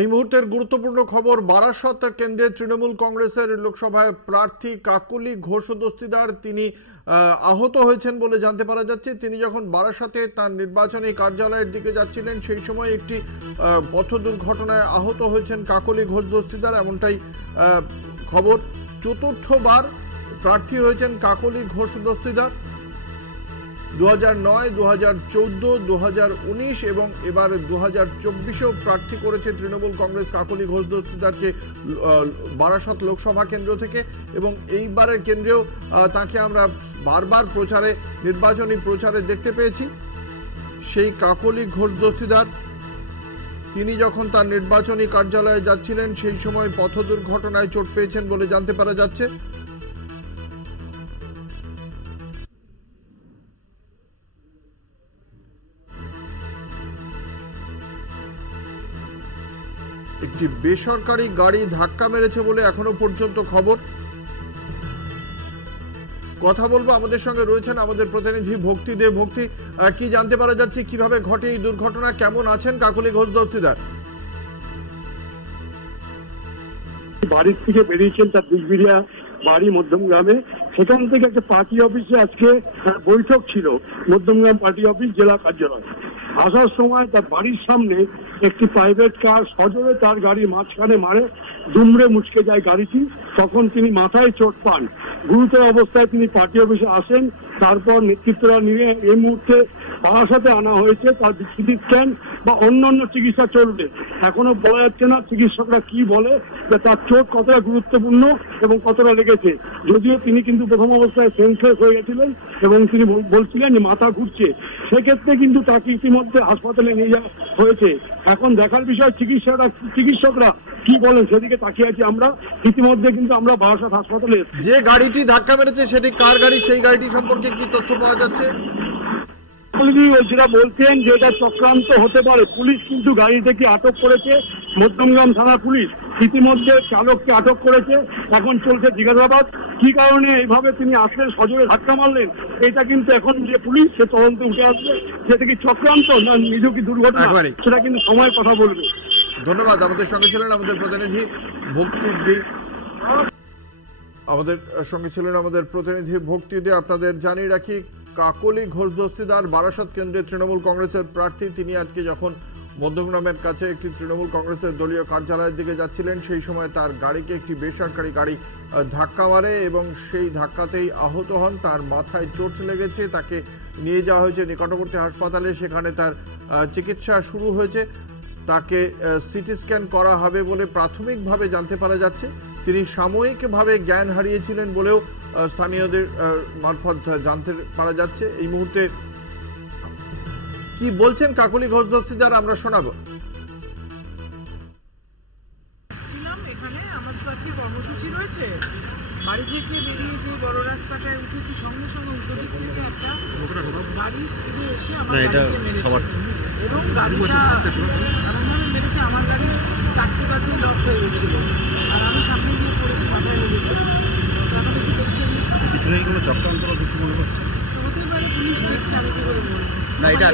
এই মুহূর্তের গুরুত্বপূর্ণ খবর, বারাসত কেন্দ্রে তৃণমূল কংগ্রেসের লোকসভায় প্রার্থী কাকলি ঘোষ দস্তিদার তিনি আহত হয়েছেন বলে জানতে পারা যাচ্ছে। তিনি যখন বারাসতে তার নির্বাচনী কার্যালয়ের দিকে যাচ্ছিলেন সেই সময় একটি পথ দুর্ঘটনায় আহত হয়েছেন কাকলি ঘোষ দস্তিদার, এমনটাই খবর। চতুর্থবার প্রার্থী হয়েছেন কাকলি ঘোষ দস্তিদার। 2009, 2014, 2019 এবং এবার 2024-এও প্রার্থী করেছে তৃণমূল কংগ্রেস কাকলি ঘোষ দস্তিদারকে বারাসত লোকসভা কেন্দ্র থেকে, এবং এইবারের কেন্দ্রেও তাকে আমরা বারবার নির্বাচনী প্রচারে দেখতে পেয়েছি। সেই কাকলি ঘোষ দস্তিদার তিনি যখন তার নির্বাচনী কার্যালয়ে যাচ্ছিলেন সেই সময় পথ দুর্ঘটনায় চোট পেয়েছেন বলে জানতে পারা যাচ্ছে। একটি বেসরকারি গাড়ি ধাক্কা মেরেছে বলে এখনো পর্যন্ত খবর। কথা বলবো, আমাদের সঙ্গে রয়েছেন আমাদের প্রতিনিধি ভক্তি দে। ভক্তি, কি জানতে পারা যাচ্ছে, কিভাবে ঘটে এই দুর্ঘটনা, কেমন আছেন কাকলি ঘোষ দস্তিদার? বাড়ির থেকে বেরিয়েছেন তার দিগবিরিয়া বাড়ি মধ্যমগ্রামে, সেখান থেকে একটা পার্টি অফিসে আজকে বৈঠক ছিল, মধ্যমগ্রাম পার্টি অফিস জেলা কার্যালয়। আসার সময় তার বাড়ির সামনে একটি প্রাইভেট কার সজোরে তার গাড়ি মাঝখানে মারে, দুমড়ে মুচকে যায় গাড়িটি। তখন তিনি মাথায় চোট পান, গুরুতর অবস্থায় তিনি পার্টি অফিসে আসেন। তারপর নেতৃত্বরা নিয়ে এই মুহূর্তে বারাসতে আনা হয়েছে। তার সিটি স্ক্যান বা অন্যান্য চিকিৎসা চলবে। এখনো বলা যাচ্ছে না চিকিৎসকরা কি বলে যে তার চোট কতটা গুরুত্বপূর্ণ এবং কতটা লেগেছে। যদিও তিনি কিন্তু প্রথম অবস্থায় সেন্সলেস হয়ে গেছিলেন এবং তিনি বলছিলেন যে মাথা ঘুরছে, সেক্ষেত্রে কিন্তু তাকে ইতিমধ্যে হাসপাতালে নিয়ে যাওয়া হয়েছে। এখন দেখার বিষয় চিকিৎসকরা কি বলেন, সেদিকে তাকিয়ে আছি আমরা। ইতিমধ্যে কিন্তু আমরা বারাসত হাসপাতালে যে গাড়িটি ধাক্কা মেরেছে সেটি কার গাড়ি, সেই গাড়িটি সম্পর্কে কি তথ্য পাওয়া যাচ্ছে? যেটা বলছেন যে এটা চক্রান্ত হতে পারে। পুলিশ কিন্তু গাড়ি থেকে আটক করেছে, মধ্যমগ্রাম থানা পুলিশ ইতিমধ্যে চালককে আটক করেছে। এখন চলছে জিজ্ঞাসাবাদ, কি কারণে এইভাবে তিনি আসলেন, সজোরে ধাক্কা মারলেন, এটা কিন্তু এখন যে পুলিশ সে তদন্তে উঠে আসবে। যেটা কি চক্রান্ত না নিজ কি দুর্ঘটনা, সেটা কিন্তু সময় কথা বলবে। ধন্যবাদ। আমাদের সঙ্গে ছিলেন আমাদের প্রতিনিধি ভক্তি দে। আপনাদের জানিয়ে রাখি, কাকলি ঘোষ দস্তিদার বারাসত কেন্দ্রে তৃণমূল কংগ্রেসের প্রার্থী। তিনি আজকে যখন মধ্যমগ্রামের কাছে একটি তৃণমূল কংগ্রেসের দলীয় কার্যালয়ের দিকে যাচ্ছিলেন সেই সময় তার গাড়িকে একটি বেসরকারি গাড়ি ধাক্কা মারে এবং সেই ধাক্কাতেই আহত হন। তার মাথায় চোট লেগেছে, তাকে নিয়ে যাওয়া হয়েছে নিকটবর্তী হাসপাতালে। সেখানে তার চিকিৎসা শুরু হয়েছে। তাকে সিটি স্ক্যান করা হবে বলে প্রাথমিকভাবে জানতে পারা যাচ্ছে। তিনি সাময়িকভাবে জ্ঞান হারিয়েছিলেন বলেও স্থানীয়দের মারফত জানতে পারা যাচ্ছে। এই মুহূর্তে কি বলছেন কাকলি ঘোষ দস্তিদার আমরা শোনাবো। এখানে আমার তো আজকে কর্মসূচি রয়েছে, বাড়ি থেকে বেরিয়ে যে বড় রাস্তাটায় উঠেছি, সঙ্গে সঙ্গে উল্টো দিক থেকে একটা গাড়ি স্পিডে এসে আমার গাড়িকে মেরেছে এবং গাড়িটা এমনভাবে মেরেছে আমার গাড়ি 4টে কাজে লক হয়ে গেছিল আর আমি সামনে গিয়ে পড়েছি, মাথায় লেগেছে। এখন একটু দেখছেন পিছনে কোনো চক্রান্ত বা কিছু মনে হচ্ছে হতে পারে, পুলিশ দেখছে, আমি কি করে বলবো। না এটা